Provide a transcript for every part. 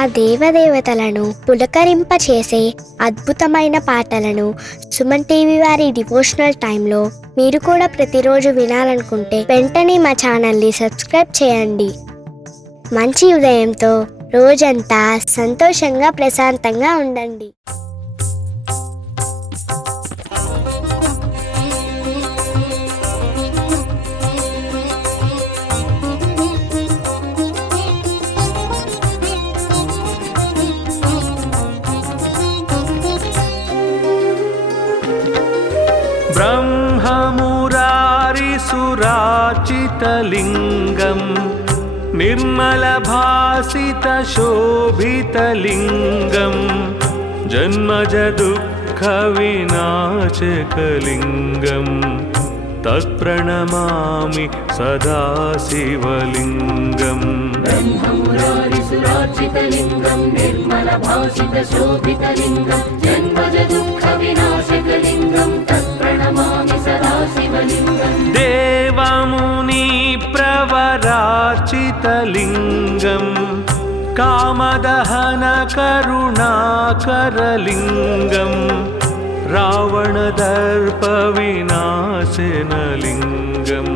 ఆ దేవదేవతలను పులకరింపచేసే అద్భుతమైన పాటలను సుమన్ టీవీ వారి డివోషనల్ టైంలో మీరు కూడా ప్రతిరోజు వినాలనుకుంటే వెంటనే మా ఛానల్ని సబ్స్క్రైబ్ చేయండి. మంచి ఉదయంతో రోజంతా సంతోషంగా ప్రశాంతంగా ఉండండి. ब्रह्ममुरारिसुराचितलिङ्गं निर्मलभासितशोभितलिङ्गं जन्मजदुःखविनाशकलिङ्गं तत्प्रणमामि सदा शिवलिङ्गम्. ब्रह्ममुरारिसुराचितलिङ्गं निर्मलभासितशोभितलिङ्गं जन्मजदुःखविनाशकलिङ्गं तत्प्रणमामि सदा शिवलिङ्गम्. देवमुनिप्रवरार्चितलिङ्गं कामदहनकरुणाकरलिङ्गं रावणदर्पविनाशनलिङ्गं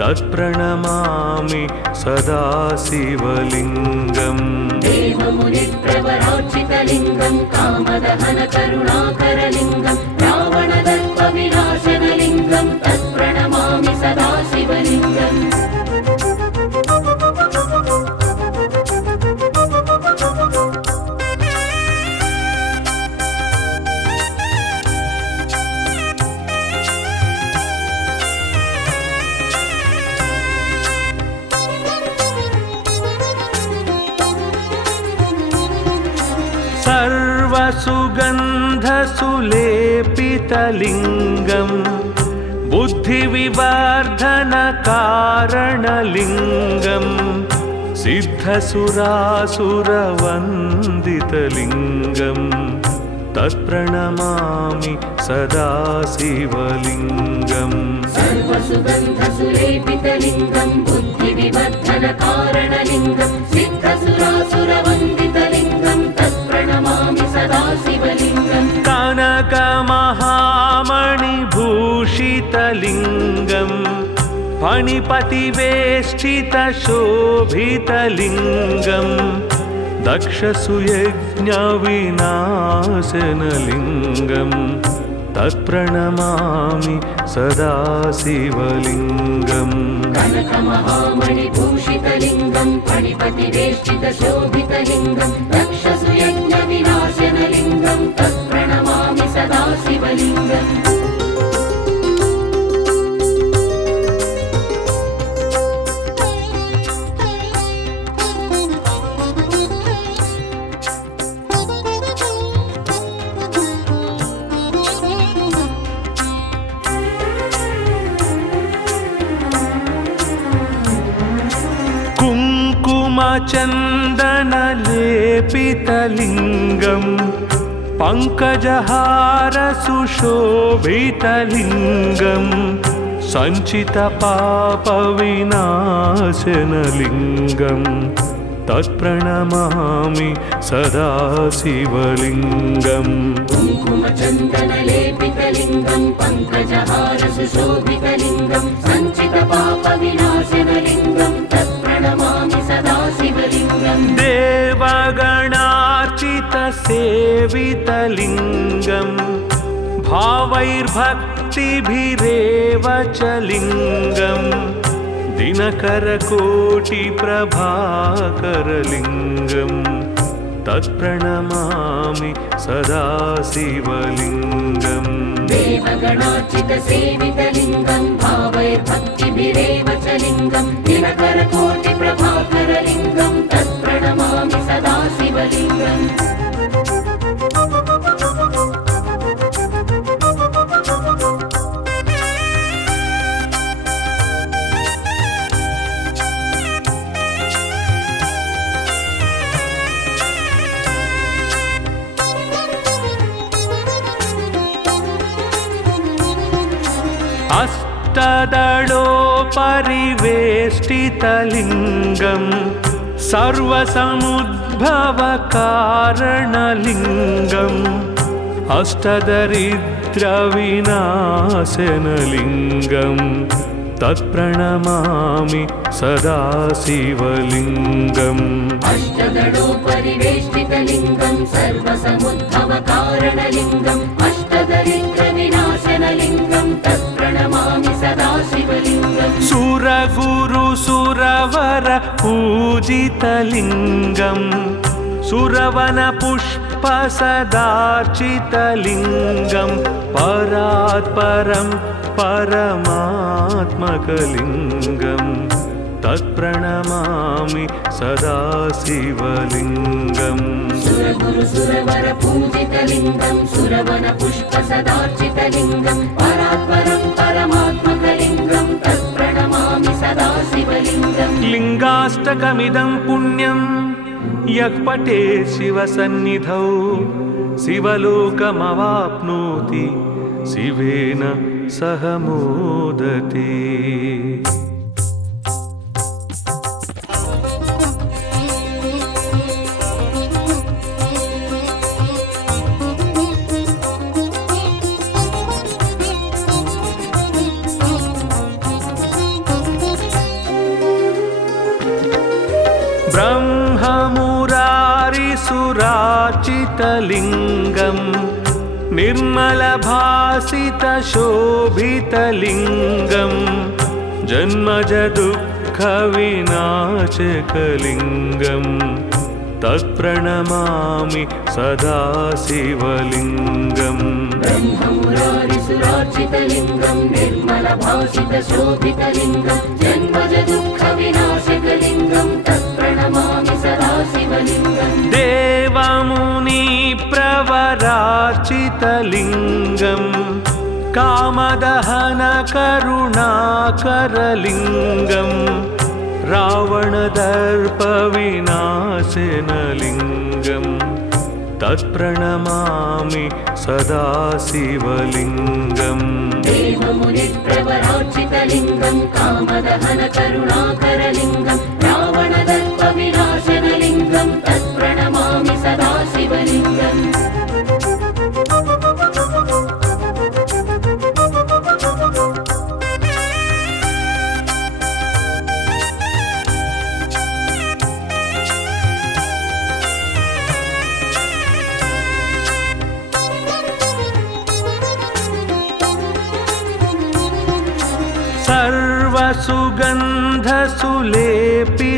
तत्प्रणमामि सदा शिवलिङ्गम्. देवमुनिप्रवरार्चितलिङ्गं कामदहनकरुणाकरलिङ्गं रावणदर्पविनाशनलिङ्गं तत्प्रणमामि सदा शिवलिङ्गम्. सर्वसुगन्धसुलेपितलिङ्गं बुद्धिविवर्धनकारणलिङ्गं सिद्धसुरासुरवन्दितलिङ्गं तत्प्रणमामि सदा शिवलिङ्गम्. सर्वसुगन्धसुलेपितलिङ्गं बुद्धिविवर्धनकारणलिङ्गं सिद्धसुरासुरवन्दितलिङ्गं तत्प्रणमामि सदा शिवलिङ्गम्. कनकमहामणिभूषितलिङ्गं फणिपतिवेष्टितशोभितलिङ्गं दक्षसुयज्ञविनाशनलिङ्गं तत्प्रणमामि सदा शिवलिङ्गम्. कनकमहामणिभूषितलिङ्गं फणिपतिवेष्टितशोभितलिङ्गं दक्षसुयज्ञविनाशनलिङ्गं तत्प्रणमामि सदा शिवलिङ्गम्. कुङ्कुमचन्दनलेपितलिङ्गं पङ्कजहारसुशोभितलिङ्गं सञ्चितपापविनाशनलिङ्गं तत्प्रणमामि सदा शिवलिङ्गम्. कुङ्कुमचन्दनलेपितलिङ्गं पङ्कजहारसुशोभितलिङ्गं सञ्चितपापविनाशनलिङ्गं तत्प्रणमामि सदा शिवलिङ्गम्. देवगणार्चितसेवितलिङ्गं भावैर्भक्तिभिरेव च लिङ्गं दिनकरकोटिप्रभाकरलिङ्गं तत्प्रणमामि सदा शिवलिङ्गम्. देवगणार्चितसेवितलिङ्गं भावैर्भक्तिभिरेव च लिङ्गं दिनकरकोटिप्रभाकरलिङ्गं तत्प्रणमामि सदा शिवलिङ्गम्. अष्टदलोपरिवेष्टितलिङ्गं सर्वसमुद्र उद्भवकारणलिङ्गम् अष्टदरिद्रविनाशनलिङ्गम् तत्प्रणमामि सदा शिवलिङ्गम् अष्टदलोपरिवेष्टितलिङ्गं सर्वसमुद्भवकारणलिङ्गम् अष्टदरिद्रविनाशनलिङ्गं तत्प्रणमामि सदा शिवलिङ्गम् सुरगुरुसुरवर पूजितलिङ्गम् सुरवनपुष्पसदार्चितलिङ्गं परात्परं परमात्मकलिङ्गम् तत्प्रणमामि सदा शिवलिङ्गम् सुरगुरुसुरवर पूजितलिङ्गं सुरवनपुष्पसदार्चितलिङ्गं परात्परं परमात्मकलिङ्गं तत्प्रणमामि सदा शिवलिङ्गम् लिङ्गाष्टकमिदं पुण्यं यः पठेत् शिवसन्निधौ शिवलोकमवाप्नोति शिवेन सह मोदते। ब्रह्ममुरारिसुरार्चितलिङ्गम् निर्मलभासितशोभितलिङ्गम् जन्मजदुःखविनाशकलिङ्गम् तत्प्रणमामि सदा शिवलिङ्गम् ब्रह्ममुरारिसुरार्चितलिङ्गं निर्मलभासितशोभितलिङ्गं जन्मजदुःखविनाशकलिङ्गं तत्प्रणमामि सदा शिवलिङ्गम् देवमुनिप्रवरार्चितलिङ्गम् कामदहनकरुणाकरलिङ्गम् रावणदर्पविनाशनलिङ्गम् तत्प्रणमामि सदा शिवलिङ्गम् देवमुनिप्रवरार्चितलिङ्गं कामदहनकरुणाकरलिङ्गं रावणदर्पविनाशनलिङ्गं तत्प्रणमामि सदा शिवलिङ्गम्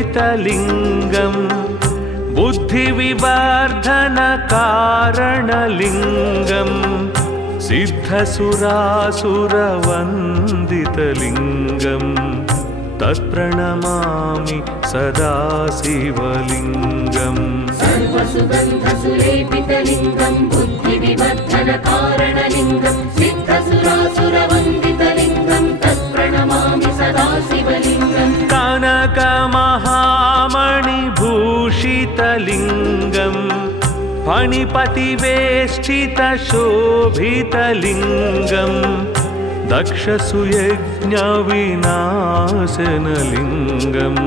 सर्वसुगन्धसुलेपितलिङ्गम् बुद्धिविवर्धनकारणलिङ्गम् सिद्धसुरासुरवन्दितलिङ्गम् तत्प्रणमामि सदा शिवलिङ्गम् सर्वसुगन्धसुलेपितलिङ्गं बुद्धिविवर्धनकारणलिङ्गं सिद्धसुरासुरवन्दितलिङ्गं तत्प्रणमामि सदा शिवलिङ्गम् कनकमहामणिभूषितलिङ्गम् फणिपतिवेष्टितशोभितलिङ्गम् दक्षसुयज्ञविनाशनलिङ्गम्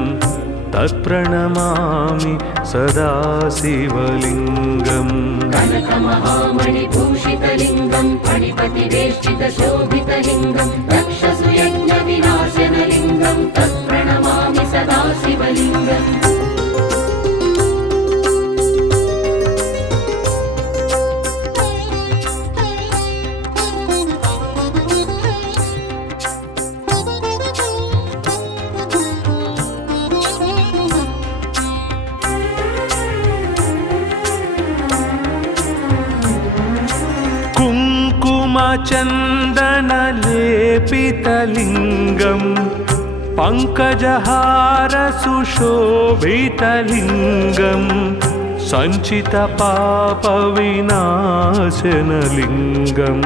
तत्प्रणमामि सदा शिवलिङ्गम् कनकमहामणिभूषितलिङ्गं फणिपतिवेष्टितशोभितलिङ्गं दक्षसुयज्ञविनाशनलिङ्गं तत्प्रणमामि सदा शिवलिङ्गम् चन्दनलेपितलिङ्गम् पङ्कजहारसुशोभितलिङ्गम् सञ्चितपापविनाशनलिङ्गम्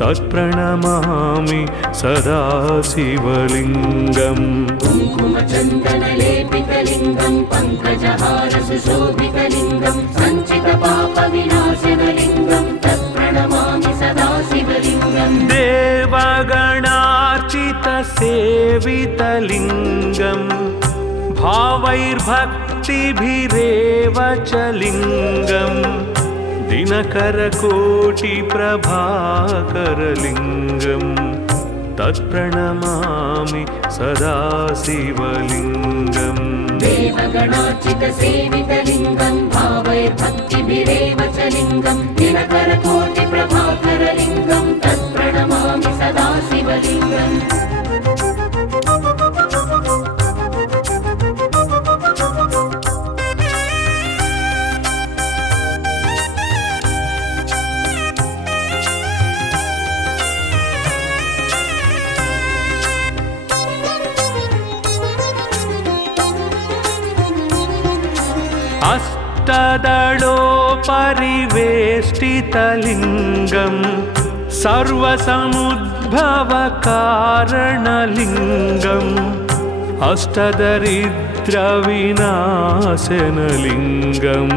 तत्प्रणमामि सदा शिवलिङ्गम् कुङ्कुमचन्दनलेपितलिङ्गं पङ्कजहारसुशोभितलिङ्गं सञ्चितपापविनाशनलिङ्गं तत्प्रणमामि सदा शिवलिङ्गम् देवगणार्चितसेवितलिङ्गम् भावैर्भक्तिभिरेव च लिङ्गं दिनकरकोटिप्रभाकरलिङ्गं तत्प्रणमामि सदा शिवलिङ्गम् देवगणार्चितसेवितलिङ्गं भावैर्भक्तिभिरेव च लिङ्गं दिनकरकोटिप्रभाकरलिङ्गं तत्प्रणमामि सदा शिवलिङ्गम् अष्टदलोपरिवेष्टितलिङ्गं सर्वसमुद्भवकारणलिङ्गम् अष्टदरिद्रविनाशनलिङ्गं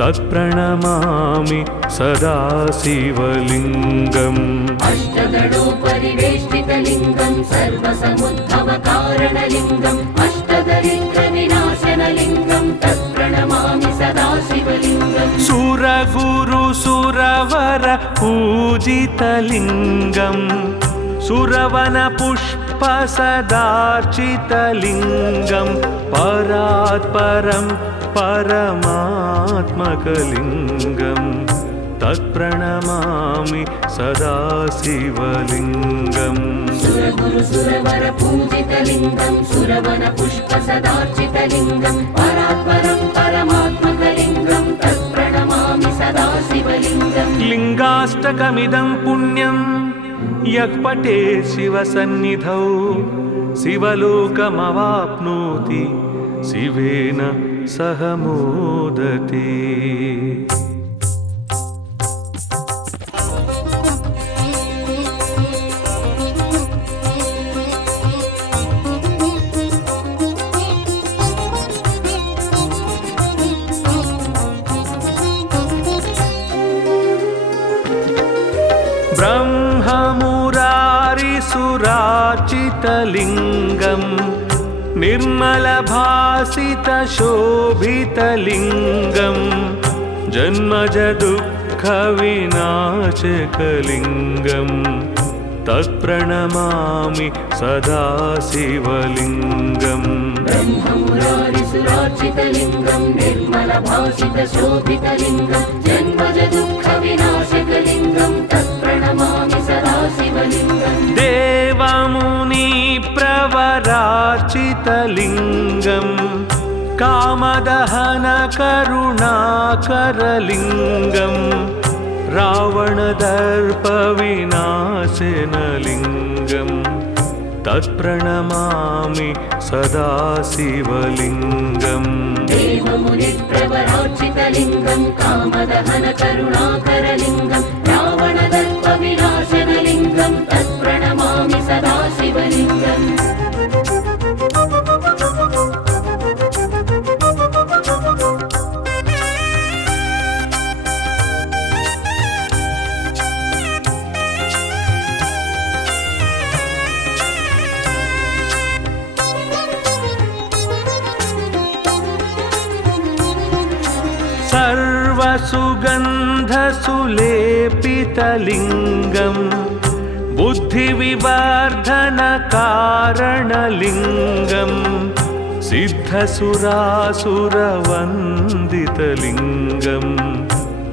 तत्प्रणमामि सदा शिवलिङ्गम् अष्टदलोपरिवेष्टितलिङ्गं सर्वसमुद्भवकारणलिङ्गम् अष्टदरिद्रविनाशनलिङ्गं तत्प्रणमामि सदा शिवलिङ्गम् सुरगुरुसुरवर पूजितलिङ्गं सुरवनपुष्पसदार्चितलिङ्गं परात्परं परमात्मकलिङ्गं तत्प्रणमामि सदा शिवलिङ्गम् सुरगुरुसुरवरपूजितलिङ्गं सुरवनपुष्पसदार्चितलिङ्गं परात्परं परमात्मकलिङ्गं तत्प्रणमामि सदा शिवलिङ्गम् लिङ्गाष्टकमिदं पुण्यं यः पठेत् शिवसन्निधौ शिवलोकमवाप्नोति शिवेन सह मोदते। ब्रह्ममुरारिसुरार्चितलिङ्गं निर्मलभासितशोभितलिङ्गं जन्मजदुःखविनाशकलिङ्गं तत्प्रणमामि सदा शिवलिङ्गम् ब्रह्ममुरारिसुरार्चितलिङ्गं निर्मलभासितशोभितलिङ्गं जन्मजदुःखविनाशकलिङ्गं तत्प्रणमामि सदा शिवलिङ्गम् देवमुनिप्रवरार्चितलिङ्गं कामदहनकरुणाकरलिङ्गं रावणदर्पविनाशनलिङ्गं तत्प्रणमामि सदा शिवलिङ्गम् देवमुनिप्रवरार्चितलिङ्गं कामदहनकरुणाकरलिङ्गं रावणदर्पविनाशनलिङ्गं तत्प्रणमामि सदा शिवलिङ्गम् सर्वसुगन्धसुलेपितलिङ्गं बुद्धिविवर्धनकारणलिङ्गं सिद्धसुरासुरवन्दितलिङ्गं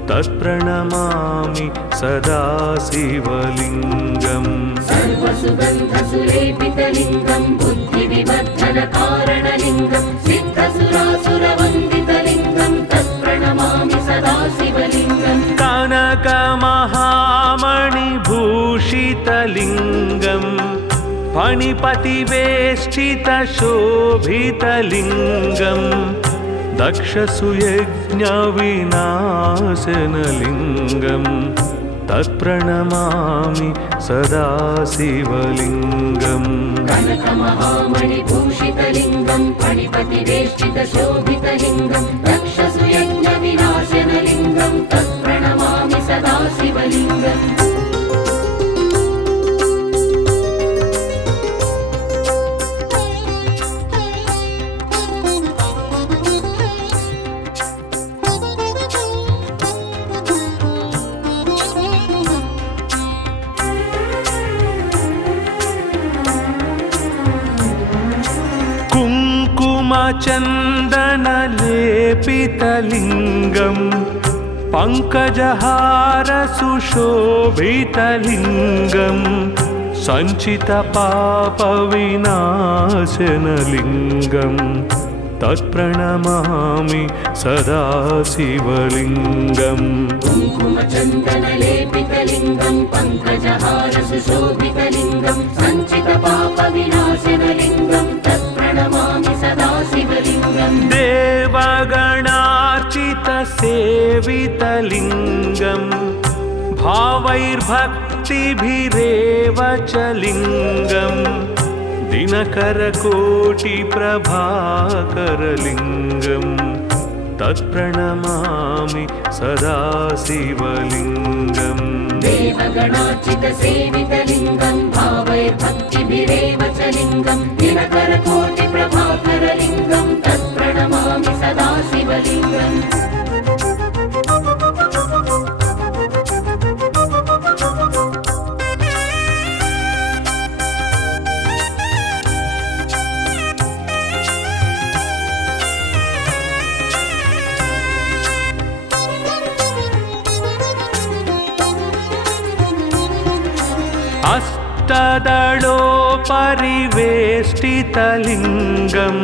तत्प्रणमामि सदा शिवलिङ्गम् सर्वसुगन्धसुलेपितलिङ्गं बुद्धिविवर्धनकारणलिङ्गं सिद्धसुरासुरवन्दितलिङ्गं तत्प्रणमामि सदा शिवलिङ्गम् कनकमहामणिभूषितलिङ्गं फणिपतिवेष्टितशोभितलिङ्गं दक्षसुयज्ञविनाशनलिङ्गं तत्प्रणमामि सदा शिवलिङ्गम् कनकमहामणिभूषितलिङ्गं फणिपतिवेष्टितशोभितलिङ्गं दक्षसुयज्ञविनाशनलिङ्गं तत्प्रणमामि सदा शिवलिङ्गम् कुङ्कुमचन्दनलेपितलिङ्गं पङ्कजहारसुशोभितलिङ्गं सञ्चितपापविनाशनलिङ्गं तत्प्रणमामि सदा शिवलिङ्गम् कुङ्कुमचन्दनलेपितलिङ्गं पङ्कजहारसुशोभितलिङ्गं सञ्चितपापविनाशनलिङ्गं तत्प्रणमामि सदा शिवलिङ्गम् देवगणार्चितसेवितलिङ्गं भावैर्भक्तिभिरेव च लिङ्गं दिनकरकोटिप्रभाकरलिङ्गं तत्प्रणमामि सदा शिवलिङ्गम् देवगणार्चितसेवितलिङ्गं भावैर्भक्तिभिरेव च लिङ्गं दिनकरकोटिप्रभाकरलिङ्गं तत्प्रणमामि सदा शिवलिङ्गम् अष्टदलोपरिवेष्टितलिङ्गं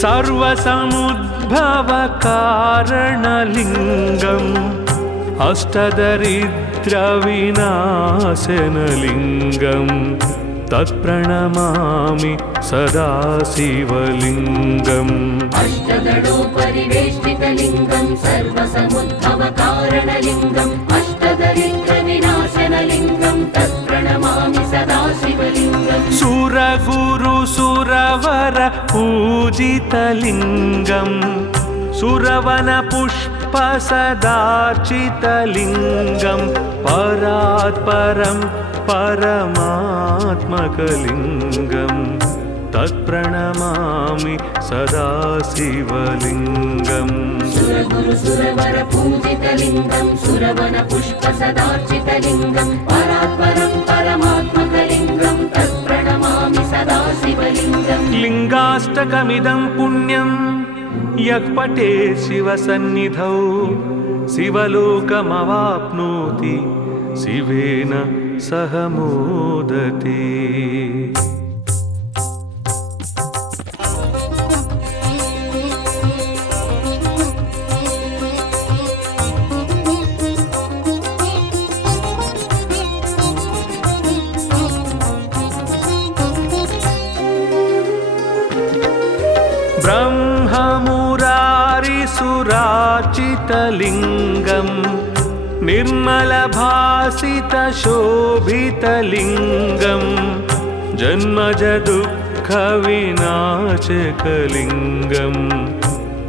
सर्वसमुद्भवकारणलिङ्गम् अष्टदरिद्रविनाशनलिङ्गं तत्प्रणमामि सदा शिवलिङ्गम् अष्टदलोपरिवेष्टितलिङ्गं सर्वसमुद्भवकारणलिङ्गम् अष्टदरिद्रविनाशनलिङ्गं तत्प्रणमामि सदा शिवलिङ्गम् सुरगुरुसुरवर पूजितलिङ्गं सुरवनपुष्पसदार्चितलिङ्गं परात्परं परमात्मकलिङ्गं तत्प्रणमामि सदा शिवलिङ्गम् सुरगुरुसुरवर पूजितलिङ्गं सुरवनपुष्पसदार्चितलिङ्गं परात्परं परमात्मकलिङ्गं तत्प्रणमामि सदा शिवलिङ्गम् लिङ्गाष्टकमिदं पुण्यं यः पठेत् शिवसन्निधौ शिवलोकमवाप्नोति शिवेन सह मोदते। ब्रह्ममुरारिसुरार्चितलिङ्गं निर्मलभासितशोभितलिङ्गं जन्मजदुःखविनाशकलिङ्गं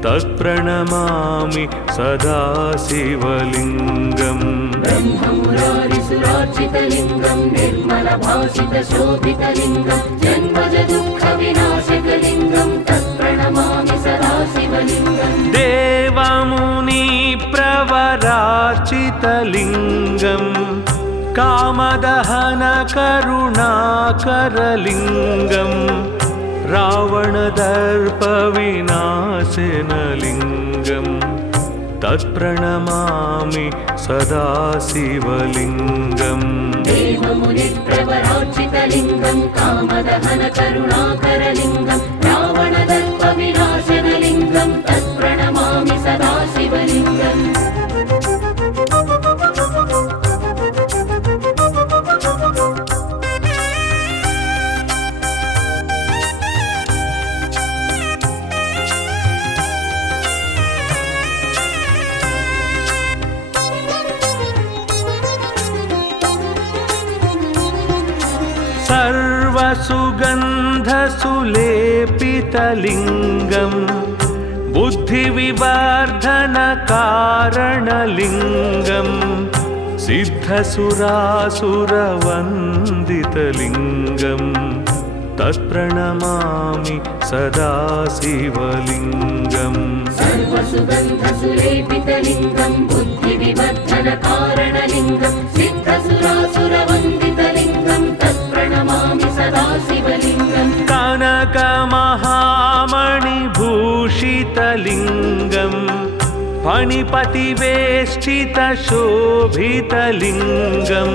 तत्प्रणमामि सदा शिवलिङ्गम् ब्रह्ममुरारिसुरार्चितलिङ्गं निर्मलभासितशोभितलिङ्गं जन्मजदुःखविनाशकलिङ्गं तत्प्रणमामि सदा शिवलिङ्गम् देवमुनिप्रवरार्चितलिङ्गं कामदहनकरुणाकरलिङ्गं रावणदर्पविनाशनलिङ्गं तत्प्रणमामि सदा शिवलिङ्गम् देवमुनिप्रवरार्चितलिङ्गं कामदहनकरुणाकरलिङ्गं रावणदर्पविनाशनलिङ्गं तत्प्रणमामि सदा शिवलिङ्गम् सर्वसुगन्धसुलेपितलिङ्गं बुद्धिविवर्धनकारणलिङ्गं सिद्धसुरासुरवन्दितलिङ्गं तत्प्रणमामि सदा शिवलिङ्गम् सर्वसुगन्धसुलेपितलिङ्गं बुद्धिविवर्धनकारणलिङ्गं सिद्धसुरासुरवन्दितलिङ्गं तत्प्रणमामि सदा शिवलिङ्गम् कनकमहामणिभूषितलिङ्गं भूषितलिङ्गं फणिपतिवेष्टितशोभितलिङ्गं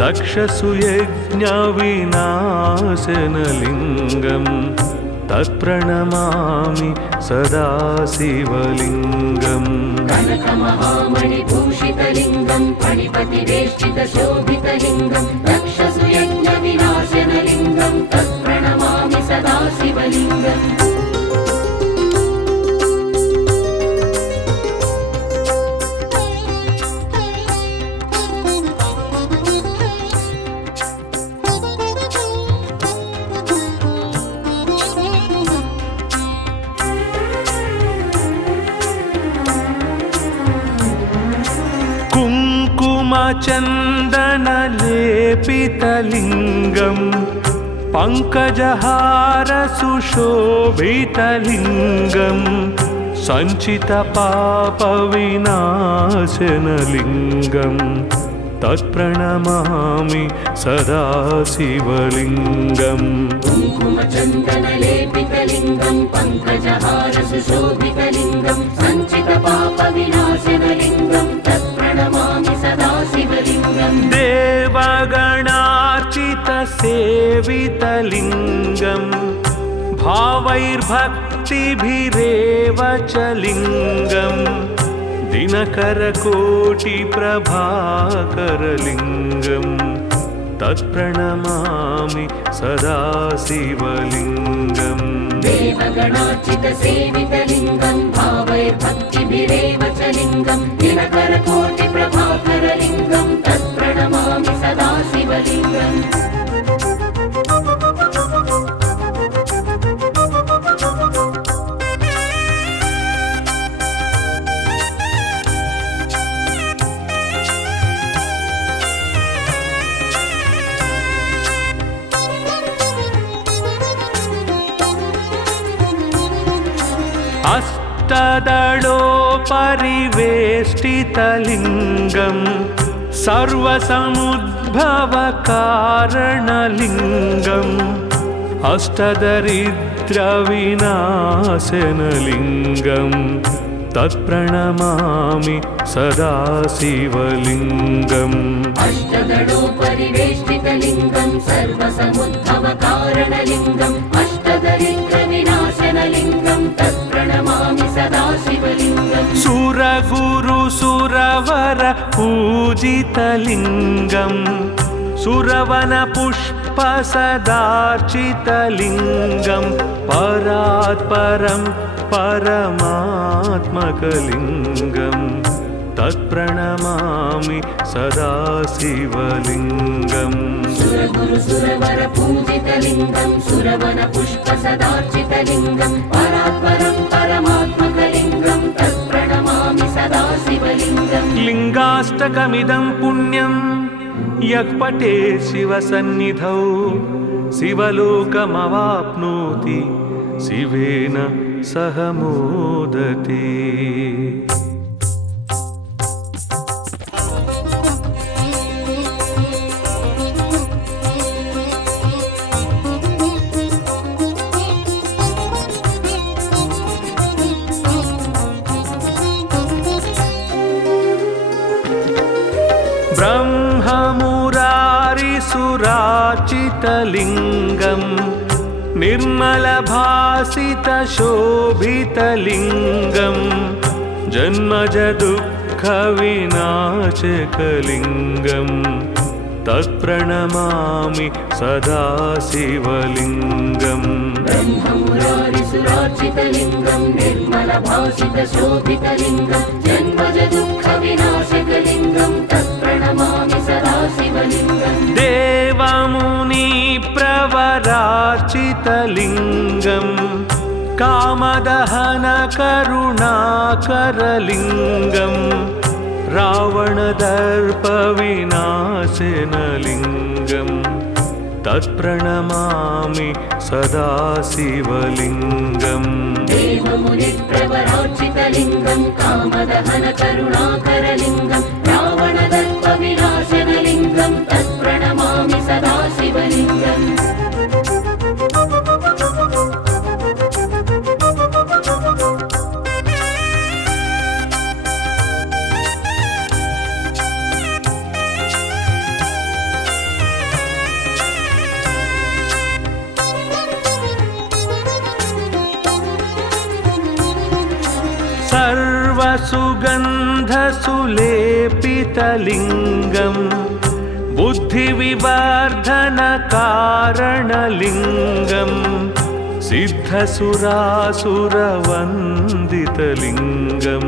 दक्षसुयज्ञविनाशनलिङ्गं तत्प्रणमामि सदा शिवलिङ्गम् कनकमहामणिभूषितलिङ्गं फणिपतिवेष्टितशोभितलिङ्गं दक्षसुयज्ञविनाशनलिङ्गं तत्प्रणमामि सदा शिवलिङ्गम् कुङ्कुमचन्दनलेपितलिङ्गं पङ्कजहारसुशोभितलिङ्गं सञ्चितपापविनाशनलिङ्गं तत्प्रणमामि सदा शिवलिङ्गम् कुङ्कुमचन्दनलेपितलिङ्गं पङ्कजहारसुशोभितलिङ्गं सञ्चितपापविनाशनलिङ्गं तत्प्रणमामि सदा शिवलिङ्गम् देवगणार्चितसेवितलिङ्गं भावैर्भक्तिभिरेव च लिङ्गं दिनकरकोटिप्रभाकरलिङ्गं तत्प्रणमामि सदा शिवलिङ्गम् देवगणार्चितसेवितलिङ्गं भावैर्भक्तिभिरेव च लिङ्गं दिनकरकोटिप्रभाकरलिङ्गं तत्प्रणमामि सदा शिवलिङ्गम् अष्टदलोपरिवेष्टितलिङ्गं सर्वसमुद्भवकारणलिङ्गम् अष्टदरिद्रविनाशनलिङ्गं तत्प्रणमामि सदा शिवलिङ्गम् अष्टदलोपरिवेष्टितलिङ्गं सर्वसमुद्भवकारणलिङ्गम् अष्टदरिद्रविनाशनलिङ्गं तत्प्रणमामि सदा शिवलिङ्गम् सुरगुरुसुरवर पूजितलिङ्गं सुरवनपुष्पसदार्चितलिङ्गं परात्परं परमात्मकलिङ्गं तत्प्रणमामि सदा शिवलिङ्गम् सुरगुरुसुरवर पूजितलिङ्गं सुरवनपुष्पसदार्चितलिङ्गं परात्परं परमात्मकलिङ्गं तत्प्रणमामि सदा शिवलिङ्गम् लिङ्गाष्टकमिदं पुण्यं यः पठे शिवसन्निधौ शिवलोकमवाप्नोति शिवेन सह मोदते। ब्रह्ममुरारिसुरार्चितलिङ्गं निर्मलभासितशोभितलिङ्गं जन्मजदुःखविनाशकलिङ्गं तत्प्रणमामि सदा शिवलिङ्गम् ब्रह्ममुरारिसुरार्चितलिङ्गं निर्मलभासितशोभितलिङ्गं जन्मजदुःखविनाशकलिङ्गं तत्प्रणमामि सदा शिवलिङ्गम् देवमुनिप्रवरार्चितलिङ्गं कामदहनकरुणाकरलिङ्गं रावणदर्पविनाशनलिङ्गं तत्प्रणमामि सदा शिवलिङ्गम् देवमुनिप्रवरार्चितलिङ्गं कामदहनकरुणाकरलिङ्गं रावणदर्पविनाशनलिङ्गं तत्प्रणमामि सदा शिवलिङ्गम् सर्वसुगन्धसुलेपितलिङ्गं बुद्धिविवर्धनकारणलिङ्गं सिद्धसुरासुरवन्दितलिङ्गं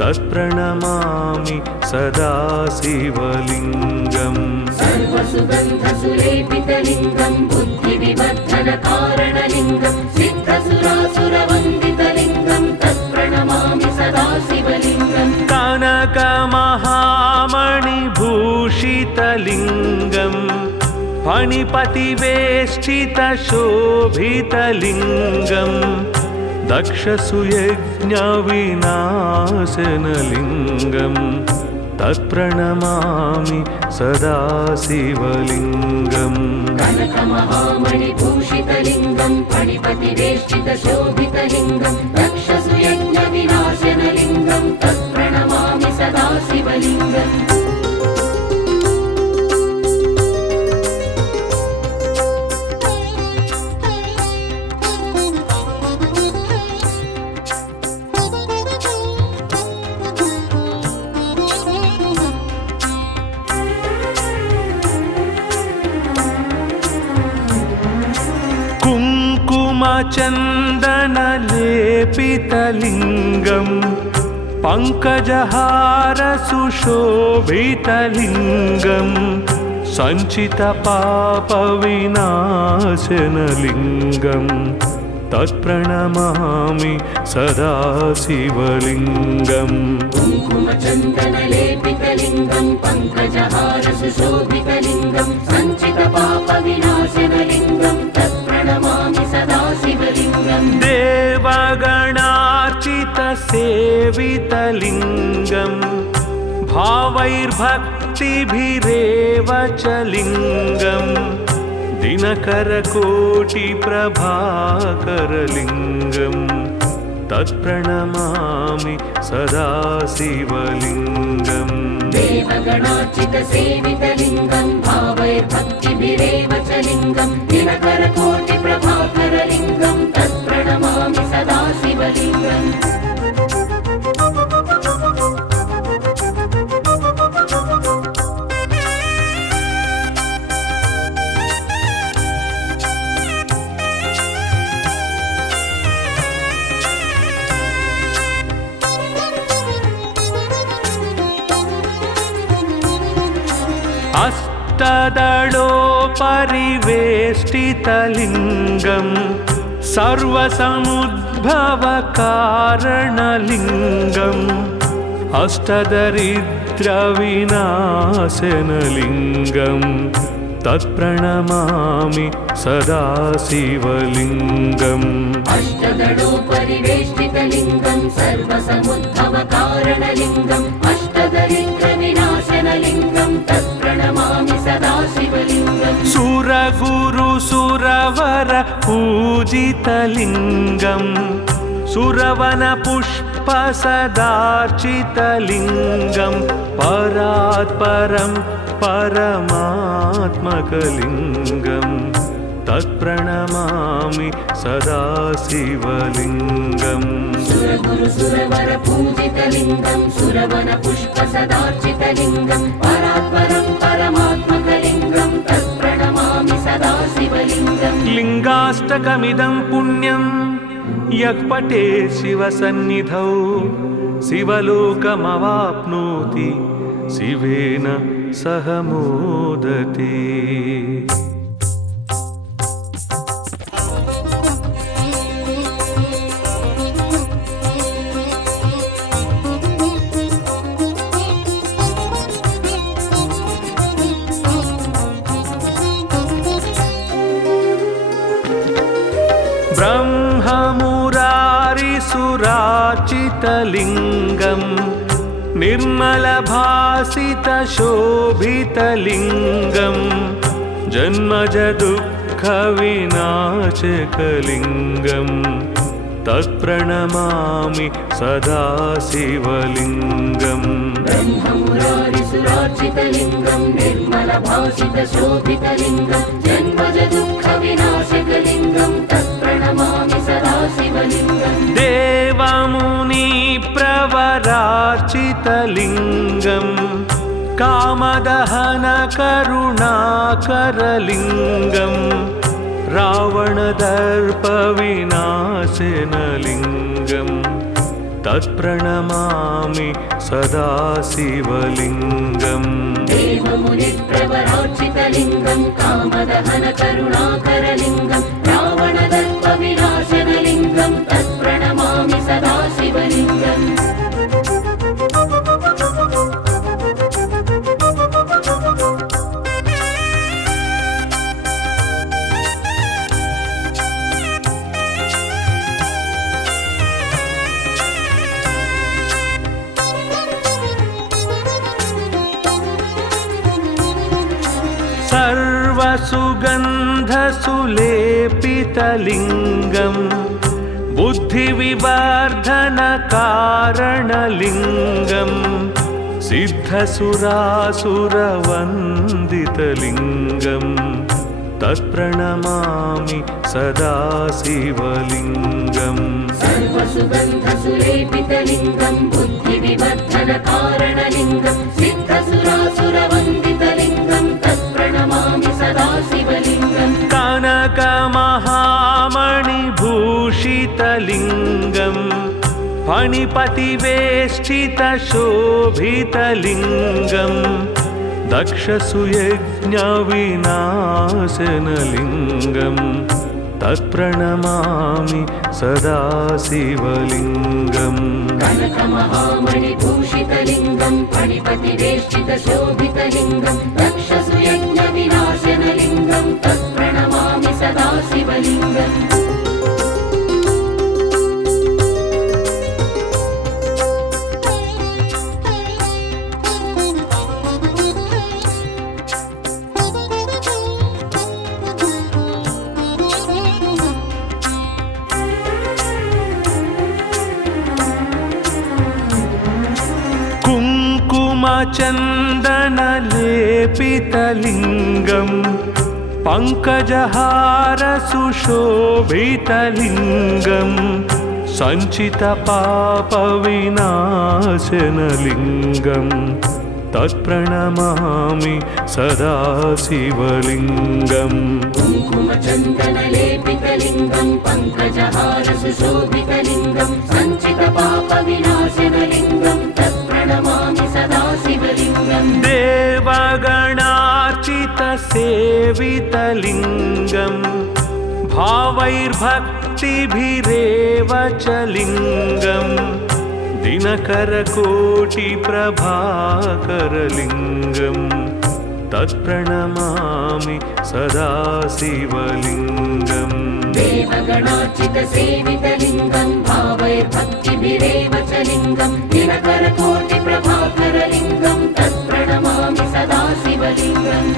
तत्प्रणमामि सदा शिवलिङ्गम् सर्वसुगन्धसुलेपितलिङ्गं बुद्धिविवर्धनकारणलिङ्गं सिद्धसुरासुरवन्दितलिङ्गं तत्प्रणमामि सदा शिवलिङ्गम् कनकमहामणिभूषितलिङ्गं फणिपतिवेष्टितशोभितलिङ्गं दक्षसुयज्ञविनाशनलिङ्गं तत्प्रणमामि सदा शिवलिङ्गम् कनकमहामणिभूषितलिङ्गं फणिपतिवेष्टितशोभितलिङ्गं दक्षसुयज्ञविनाशनलिङ्गं तत्प्रणमामि सदा शिवलिङ्गम् कुङ्कुमचन्दनलेपितलिङ्गं पङ्कजहारसुशोभितलिङ्गं सञ्चितपापविनाशनलिङ्गं तत्प्रणमामि सदा शिवलिङ्गम् कुङ्कुमचन्दनलेपितलिङ्गं पङ्कजहारसुशोभितलिङ्गं सञ्चितपापविनाशनलिङ्गं तत्प्रणमामि सदा शिवलिङ्गम् देवगणार्चितसेवितलिङ्गं भावैर्भक्तिभिरेव च लिङ्गं दिनकरकोटिप्रभाकरलिङ्गं तत्प्रणमामि सदा शिवलिङ्गम् देवगणार्चितसेवितलिङ्गं भावैर्भक्तिभिरेव च लिङ्गं दिनकरकोटिप्रभाकरलिङ्गं तत्प्रणमामि सदा शिवलिङ्गम् अष्टदलोपरिवेष्टितलिङ्गं सर्वसमुद्भवकारणलिङ्गम् अष्टदरिद्रविनाशनलिङ्गं तत्प्रणमामि सदा शिवलिङ्गम् अष्टदलोपरिवेष्टितलिङ्गं सर्वसमुद्भवकारणलिङ्गम् अष्टदरिद्रविनाशनलिङ्गं तत्प्रणमामि सदा शिवलिङ्गम् सुरगुरुसुरवर पूजितलिङ्गं सुरवनपुष्पसदार्चितलिङ्गं परात्परं परमात्मकलिङ्गं तत्प्रणमामि सदा शिवलिङ्गम् सुरगुरुसुरवर पूजितलिङ्गं सुरवनपुष्पसदार्चितलिङ्गं परात्परं परमात्मकलिङ्गं तत्प्रणमामि सदा शिवलिङ्गम् लिङ्गाष्टकमिदं पुण्यं यः पठेत् शिवसन्निधौ शिवलोकमवाप्नोति शिवेन सह मोदते। ब्रह्ममुरारिसुरार्चितलिङ्गं निर्मलभासितशोभितलिङ्गं जन्मजदुःखविनाशकलिङ्गं तत्प्रणमामि सदा शिवलिङ्गम् ब्रह्ममुरारिसुरार्चितलिङ्गं निर्मलभासितशोभितलिङ्गं जन्मजदुःखविनाशकलिङ्गं तत्प्रणमामि सदा शिवलिङ्गम् देवमुनि वीरवरार्चितलिङ्गम् कामदहनकरुणाकरलिङ्गम् रावणदर्पविनाशनलिङ्गम् तत्प्रणमामि सदा शिवलिङ्गम् देवमुनिप्रवरार्चितलिङ्गं कामदहनकरुणाकरलिङ्गं रावणदर्पविनाशनलिङ्गं तत्प्रणमामि सदा शिवलिङ्गम् सर्वसुगन्धसुलेपितलिङ्गम् बुद्धिविवर्धनकारणलिङ्गम् सिद्धसुरासुरवन्दितलिङ्गम् तत्प्रणमामि सदा शिवलिङ्गम् सर्वसुगन्धसुलेपितलिङ्गं बुद्धिविवर्धनकारणलिङ्गं सिद्धसुरासुरवन्दितलिङ्गं तत्प्रणमामि सदा शिवलिङ्गम् कनकमहामणिभूषितलिङ्गम् फणिपतिवेष्टितशोभितलिङ्गम् दक्षसुयज्ञविनाशनलिङ्गम् तत्प्रणमामि सदा शिवलिङ्गम् कनकमहामणिभूषितलिङ्गं फणिपतिवेष्टितशोभितलिङ्गं दक्षसुयज्ञविनाशनलिङ्गं तत्प्रणमामि सदा शिवलिङ्गम् कुङ्कुमचन्दनलेपितलिङ्गम् पङ्कजहारसुशोभितलिङ्गम् सञ्चितपापविनाशनलिङ्गम् तत्प्रणमामि सदा शिवलिङ्गम् कुङ्कुमचन्दनलेपितलिङ्गं पङ्कजहारसुशोभितलिङ्गं सञ्चितपापविनाशनलिङ्गं तत्प्रणमामि सदा शिवलिङ्गम् देवगणार्चितसेवितलिङ्गम् भावैर्भक्तिभिरेव च लिङ्गम् दिनकरकोटिप्रभाकरलिङ्गम् तत्प्रणमामि सदा शिवलिङ्गम् देवगणार्चितसेवितलिङ्गं भावैर्भक्तिभिरेव च लिङ्गं दिनकरकोटिप्रभाकरलिङ्गं तत्प्रणमामि सदा शिवलिङ्गम्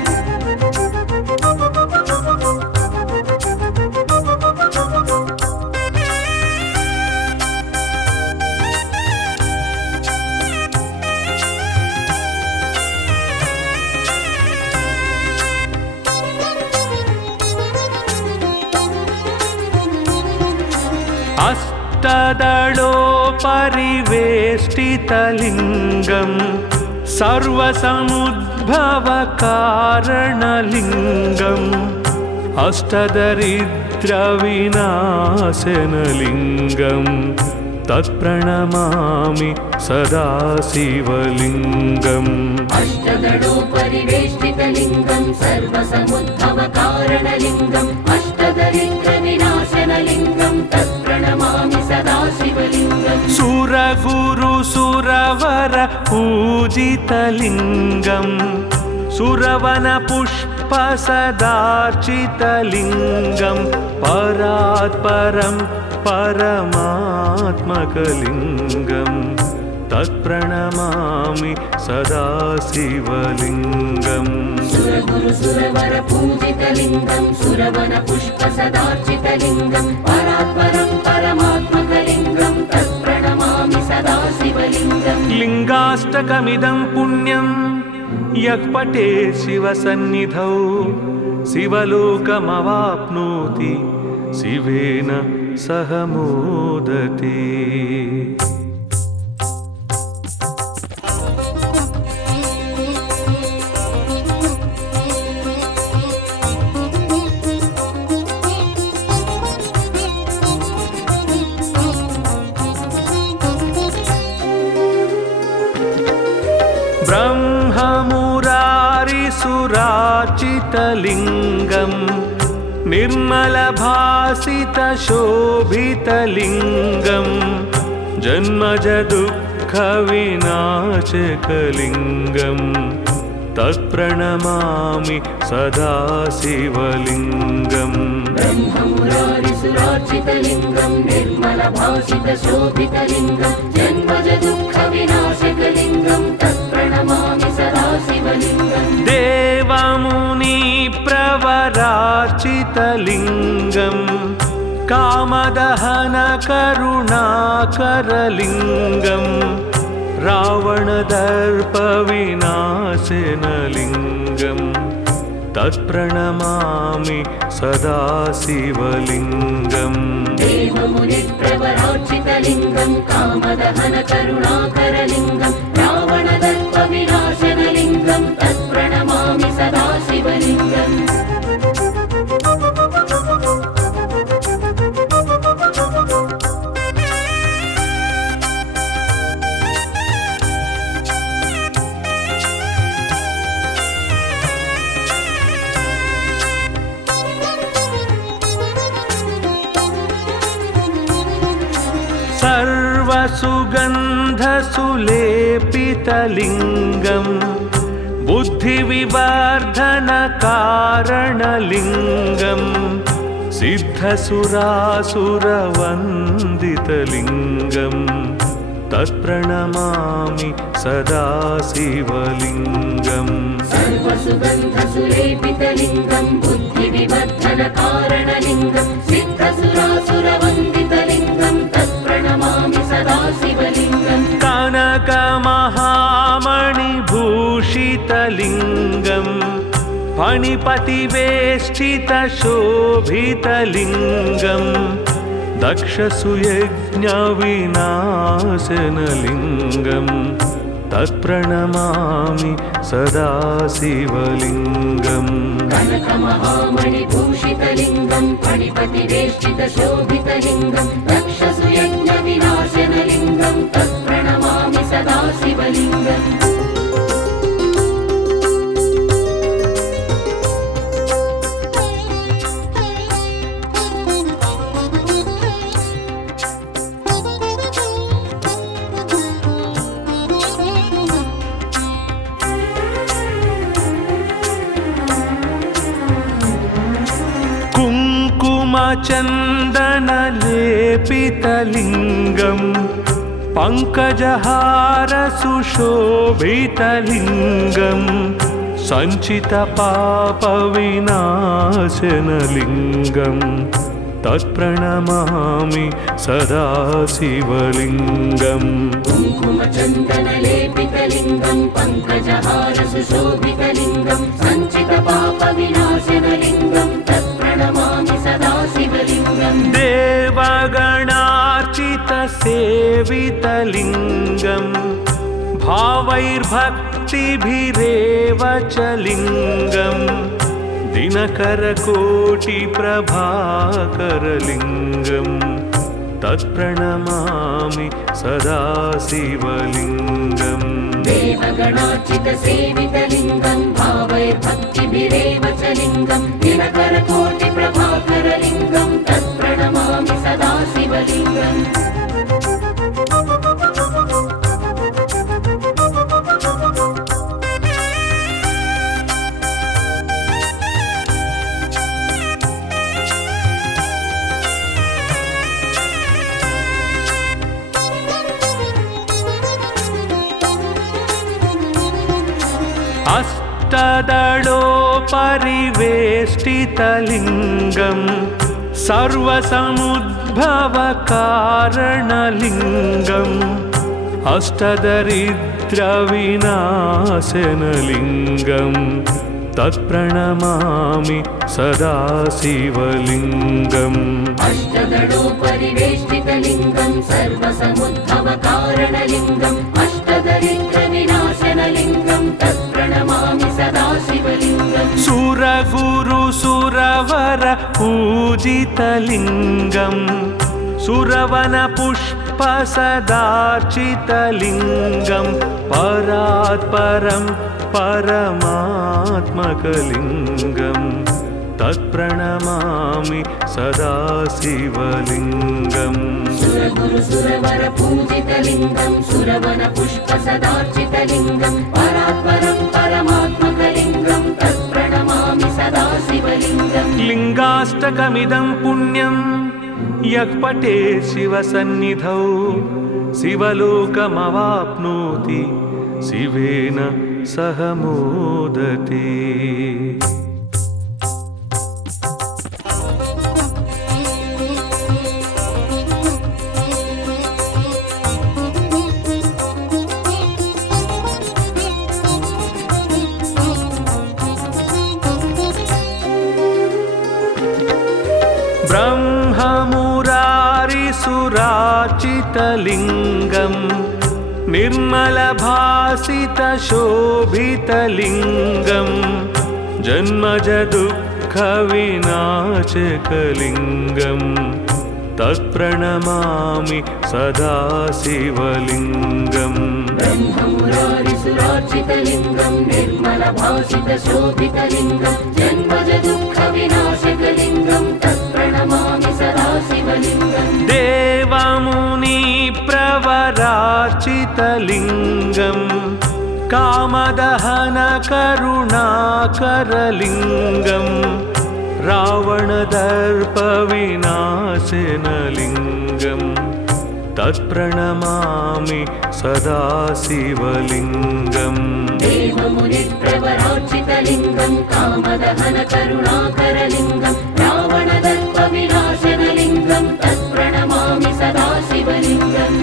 अष्टदलोपरिवेष्टितलिङ्गम् सर्वसमुद्भवकारणलिङ्गम् अष्टदरिद्रविनाशनलिङ्गम् तत्प्रणमामि सदा शिवलिङ्गम् अष्टदलोपरिवेष्टितलिङ्गं सर्वसमुद्भवकारणलिङ्गम् अष्टदरिद्रविनाशनलिङ्गं तत्प्रणमामि सदा शिवलिङ्गम् सुरगुरुसुरवर पूजितलिङ्गम् सुरवनपुष्पसदार्चितलिङ्गम् परात्परं परमात्मकलिङ्गम् तत्प्रणमामि सदा शिवलिङ्गम् सुरगुरुसुरवर पूजितलिङ्गं सुरवनपुष्पसदार्चितलिङ्गं परात्परं परमात्मकलिङ्गं तत्प्रणमामि सदा शिवलिङ्गम् लिङ्गाष्टकमिदं पुण्यं यः पठेत् शिवसन्निधौ शिवलोकमवाप्नोति शिवेन सह मोदते। ब्रह्ममुरारिसुराचितलिङ्गं निर्मलभासितशोभितलिङ्गं जन्मजदुःखविनाशकलिङ्गं तत्प्रणमामि सदा शिवलिङ्गम् ब्रह्ममुरारिसुरार्चितलिङ्गं निर्मलभासितशोभितलिङ्गं जन्मजदुःखविनाशकलिङ्गं तत्प्रणमामि सदा शिवलिङ्गम् देवमुनिप्रवरार्चितलिङ्गं कामदहनकरुणाकरलिङ्गं रावणदर्पविनाशनलिङ्गं तत्प्रणमामि सदा शिवलिङ्गम् देवमुनिप्रवरार्चितलिङ्गं कामदहनकरुणाकरलिङ्गं रावणदर्पविनाशनलिङ्गं तत्प्रणमामि सदा शिवलिङ्गम् सर्वसुगन्धसुलेपितलिङ्गं बुद्धिविवर्धनकारणलिङ्गं सिद्धसुरासुरवन्दितलिङ्गं तत्प्रणमामि सदा शिवलिङ्गम् सर्वसुगन्धसुलेपितलिङ्गं बुद्धिविवर्धनकारणलिङ्गं सिद्धसुरासुरवन्दितलिङ्गं तत्प्रणमामि सदा शिवलिङ्गम् कनकमहामणिभूषितलिङ्गं फणिपतिवेष्टितशोभितलिङ्गं दक्षसुयज्ञविनाशनलिङ्गं तत्प्रणमामि सदा शिवलिङ्गम् कनकमहामणिभूषितलिङ्गं फणिपतिवेष्टितशोभितलिङ्गं दक्षसुयज्ञविनाशनलिङ्गं तत्प्रणमामि सदा शिवलिङ्गम् कुङ्कुमचन्दनलेपितलिङ्गं पङ्कजहारसुशोभितलिङ्गं सञ्चितपापविनाशनलिङ्गं तत्प्रणमामि सदा शिवलिङ्गम् कुङ्कुमचन्दनलेपितलिङ्गं पङ्कजहारसुशोभितलिङ्गं सञ्चितपापविनाशनलिङ्गं तत्प्रणमामि सदा शिवलिङ्गम् देवगणार्चितसेवितलिङ्गं भावैर्भक्तिभिरेव च लिङ्गं दिनकरकोटिप्रभाकरलिङ्गं तत्प्रणमामि सदा शिवलिङ्गम् देवगणार्चितसेवितलिङ्गं भावैर्भक्तिभिरेव च लिङ्गं दिनकरकोटिप्रभाकरलिङ्गं तत्प्रणमामि सदा शिवलिङ्गम् अष्टदलोपरिवेष्टितलिङ्गं सर्वसमुद्भवकारणलिङ्गम् अष्टदरिद्रविनाशनलिङ्गं तत्प्रणमामि सदा शिवलिङ्गम् अष्टदलोपरिवेष्टितलिङ्गं सर्वसमुद्भवकारणलिङ्गम् अष्टदरिद्रविनाशनलिङ्गं तत्प्रणमामि सदा शिवलिङ्गम् सुरगुरुसुरवर पूजितलिङ्गं सुरवनपुष्प सदार्चितलिङ्गं परात् परं परमात्मकलिङ्गं तत्प्रणमामि सदा शिवलिङ्गम् सुरगुरु सुरवर पूजितलिङ्गं सुरवन पुष्प सदार्चितलिङ्गं परात्परं परमात्मकलिङ्गं तत्प्रणमामि सदा शिवलिङ्गम् लिङ्गाष्टकमिदं पुण्यं यः पठेत् शिवसन्निधौ शिवलोकमवाप्नोति शिवेन सह मोदते। ब्रह्ममुरारिसुरार्चितलिङ्गं निर्मलभासितशोभितलिङ्गं जन्मजदुःखविनाशकलिङ्गं तत्प्रणमामि सदा शिवलिङ्गम् ब्रह्ममुरारिसुरार्चितलिङ्गं निर्मलभासितशोभितलिङ्गं जन्मजदुःखविनाशकलिङ्गं तत्प्रणमामि सदा शिवलिङ्गम् देवमुनिप्रवरार्चितलिङ्गं कामदहनकरुणाकरलिङ्गं रावणदर्पविनाशनलिङ्गं तत्प्रणमामि सदा शिवलिङ्गम् देवमुनिप्रवरार्चितलिङ्गं कामदहनकरुणाकरलिङ्गं रावणदर्पविनाशनलिङ्गं तत्प्रणमामि सदा शिवलिङ्गम्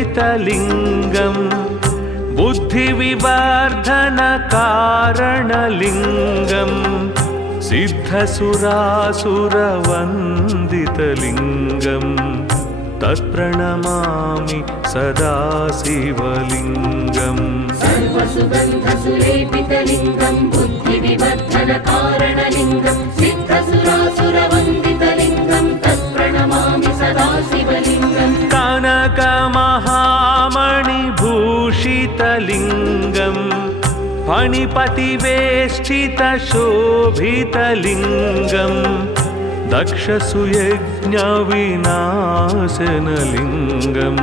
सर्वसुगन्धसुलेपितलिङ्गं बुद्धिविवर्धनकारणलिङ्गं सिद्धसुरासुरवन्दितलिङ्गं तत्प्रणमामि सदा शिवलिङ्गम् सर्वसुगन्धसुलेपितलिङ्गं बुद्धिविवर्धनकारणलिङ्गं सिद्धसुरासुरवन्दितलिङ्गं तत्प्रणमामि सदा शिवलिङ्गम् कनकमहामणिभूषितलिङ्गं फणिपतिवेष्टितशोभितलिङ्गं दक्षसुयज्ञविनाशनलिङ्गं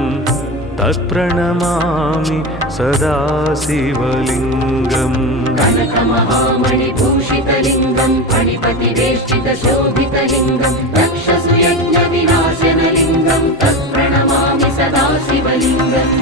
तत्प्रणमामि सदा शिवलिङ्गम् कनकमहामणिभूषितलिङ्गं फणिपतिवेष्टितशोभितलिङ्गं दक्षसुयज्ञविनाशनलिङ्गं तत्प्रणमामि सदा शिवलिङ्गम्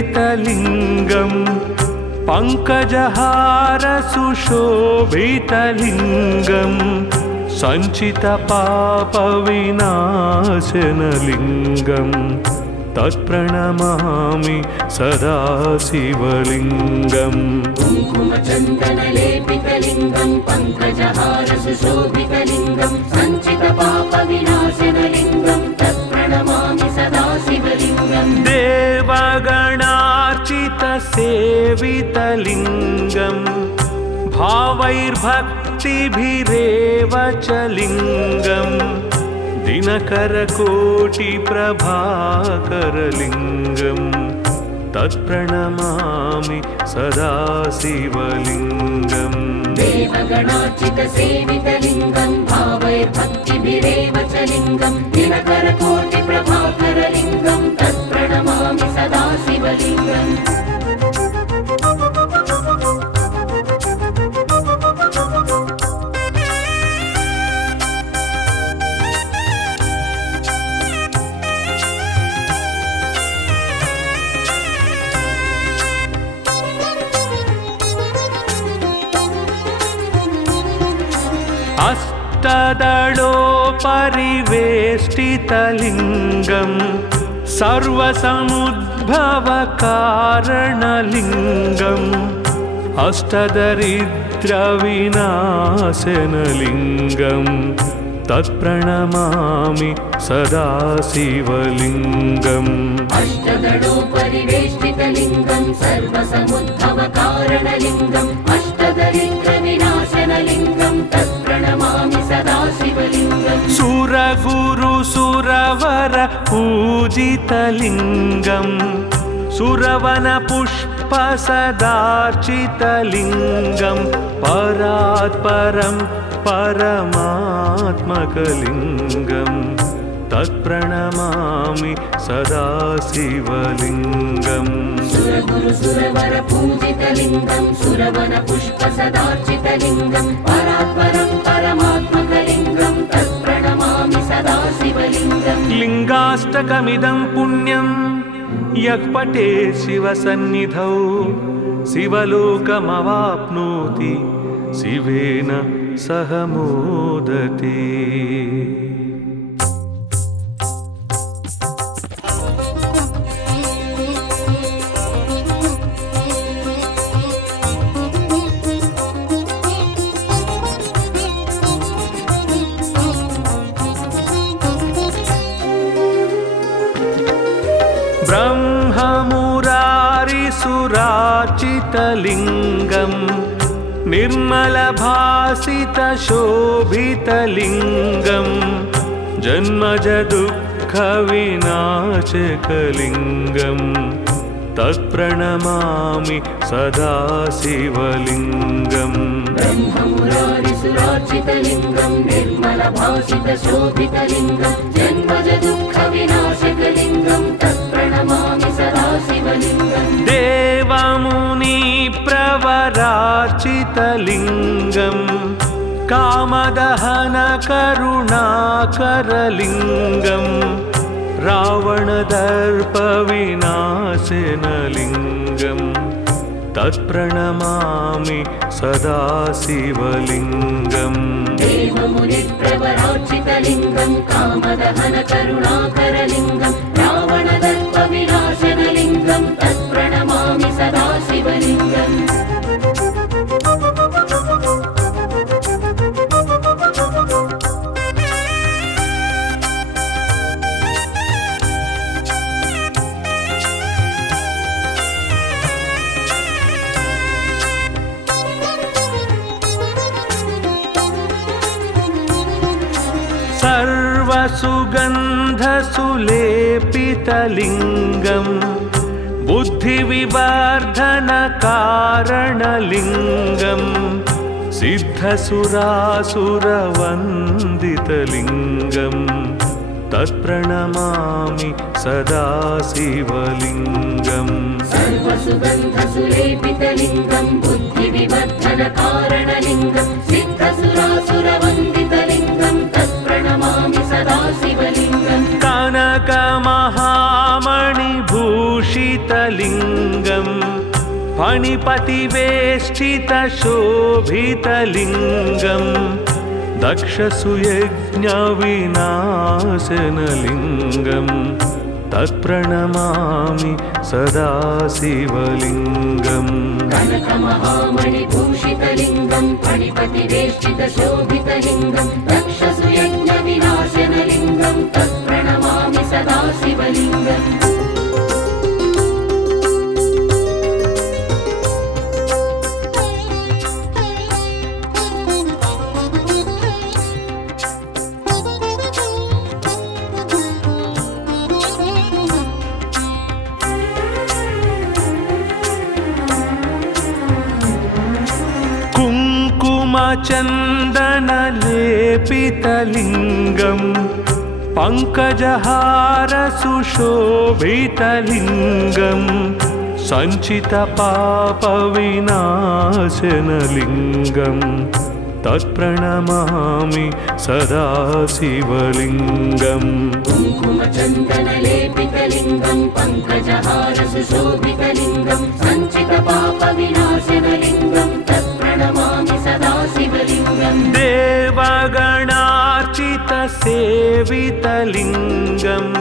कुङ्कुमचन्दनलेपितलिङ्गं पङ्कजहारसुशोभितलिङ्गं सञ्चितपापविनाशनलिङ्गं तत्प्रणमामि सदा शिवलिङ्गम् कुङ्कुमचन्दनलेपितलिङ्गं पङ्कजहारसुशोभितलिङ्गं सञ्चितपापविनाशनलिङ्गं तत्प्रणमामि सदा शिवलिङ्गम् देवगणार्चितसेवितलिङ्गं भावैर्भक्तिभिरेव च लिङ्गं दिनकरकोटिप्रभाकरलिङ्गं तत्प्रणमामि सदा शिवलिङ्गम् देवगणार्चितसेवितलिङ्गं भावैर्भक्तिभिरेव च लिङ्गं दिनकरकोटिप्रभाकरलिङ्गं तत्प्रणमामि सदा शिवलिङ्गम् अष्टदलोपरिवेष्टितलिङ्गं सर्वसमुद्भवकारणलिङ्गम् अष्टदरिद्रविनाशनलिङ्गम् तत्प्रणमामि सदा शिवलिङ्गम् अष्टदलोपरिवेष्टितलिङ्गं सर्वसमुद्भवकारणलिङ्गम् अष्टदरिद्रविनाशनलिङ्गं तत्प्रणमामि सदा शिवलिङ्गम् सुरगुरुसुरवर पूजितलिङ्गम् सुरवनपुष्पसदार्चितलिङ्गं परात्परं परमात्मकलिङ्गं तत्प्रणमामि सदा शिवलिङ्गम् सुरगुरुसुरवर पूजितलिङ्गं सुरवनपुष्पसदार्चितलिङ्गं परात्परं परमात्मकलिङ्गं तत्प्रणमामि सदा शिवलिङ्गम् लिङ्गाष्टकमिदं पुण्यं यः पठेत् शिवसन्निधौ शिवलोकमवाप्नोति शिवेन सह मोदते। ब्रह्ममुरारिसुराचितलिङ्गं निर्मलभासितशोभितलिङ्गं जन्मजदुःखविनाशकलिङ्गं तत्प्रणमामि सदा शिवलिङ्गम् ब्रह्ममुरारिसुरार्चितलिङ्गं निर्मलभासितशोभितलिङ्गं जन्मजदुःखविनाशकलिङ्गं तत्प्रणमामि सदा शिवलिङ्गम् देवमुनिप्रवरार्चितलिङ्गं कामदहनकरुणाकरलिङ्गं रावणदर्पविनाशनलिङ्गं तत्प्रणमामि सदा शिवलिङ्गम् देवमुनिप्रवरार्चितलिङ्गं कामदहनकरुणाकरलिङ्गं रावणदर्पविनाशनलिङ्गं तत्प्रणमामि सदा शिवलिङ्गम् सर्वसुगन्धसुलेपितलिङ्गं बुद्धिविवर्धनकारणलिङ्गं सिद्धसुरासुरवन्दितलिङ्गं तत्प्रणमामि सदा शिवलिङ्गम् सर्वसुगन्धसुलेपितलिङ्गं बुद्धिविवर्धनकारणलिङ्गं सिद्धसुरासुरवन्दितलिङ्गं तत्प्रणमामि सदा शिवलिङ्गम् कनकमहामणिभूषितलिङ्गं फणिपतिवेष्टितशोभितलिङ्गं दक्षसुयज्ञविनाशनलिङ्गं तत्प्रणमामि सदा शिवलिङ्गम् कनकमहामणिभूषितलिङ्गं फणिपतिवेष्टितशोभितलिङ्गं दक्षसुयज्ञविनाशनलिङ्गं तत्प्रणमामि सदा शिवलिङ्गम् कुङ्कुमचन्दनलेपितलिङ्गं पङ्कजहारसुशोभितलिङ्गं सञ्चितपापविनाशनलिङ्गं तत्प्रणमामि सदा शिवलिङ्गम् कुङ्कुमचन्दनलेपितलिङ्गं पङ्कजहारसुशोभितलिङ्गं सञ्चितपापविनाशनलिङ्गं तत्प्रणमामि सदा शिवलिङ्गम् देवगणा सेवितलिङ्गम्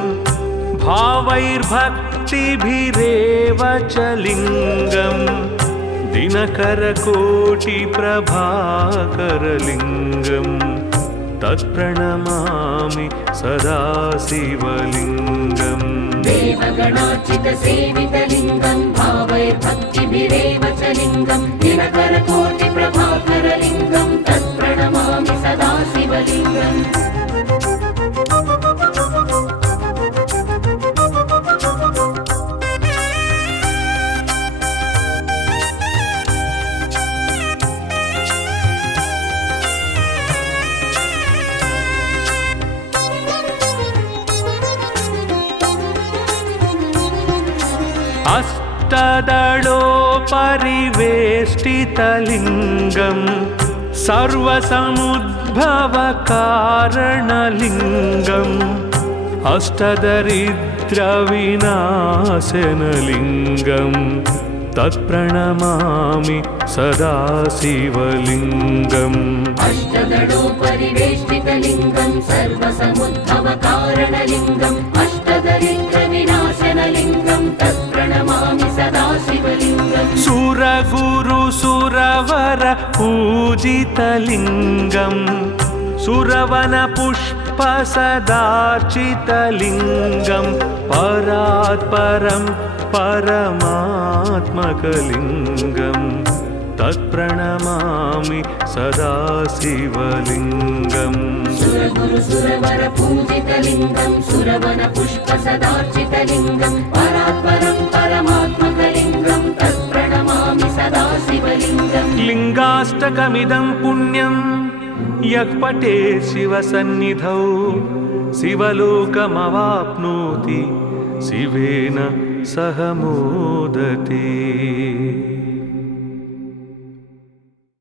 भावैर्भक्तिभिरेव च लिङ्गम् दिनकरकोटिप्रभाकरलिङ्गम् तत्प्रणमामि सदा शिवलिङ्गम् देवगणार्चितसेवितलिङ्गं भावैर्भक्तिभिरेव च लिङ्गं दिनकरकोटिप्रभाकरलिङ्गं तत्प्रणमामि सदा शिवलिङ्गम् अष्टदलोपरिवेष्टितलिङ्गम् सर्वसमुद्भवकारणलिङ्गम् अष्टदरिद्रविनाशनलिङ्गम् तत्प्रणमामि सदा शिवलिङ्गम् अष्टदलोपरिवेष्टितलिङ्गं सर्वसमुद्भवकारणलिङ्गम् अष्टदरिद्रविनाशनलिङ्गं तत्प्रणमामि सदा शिवलिङ्गम् सुरगुरुसुरवर पूजितलिङ्गम् सुरवनपुष्पसदार्चितलिङ्गम् परात्परं परमात्मकलिङ्गम् तत्प्रणमामि सदा शिवलिङ्गम् सुरगुरुसुरवर पूजितलिङ्गं सुरवनपुष्पसदार्चितलिङ्गं परात्परं परमात्मकलिङ्गं तत्प्रणमामि सदा शिवलिङ्गम् लिङ्गाष्टकमिदं पुण्यं यः पठेत् शिवसन्निधौ शिवलोकमवाप्नोति शिवेन सह मोदते।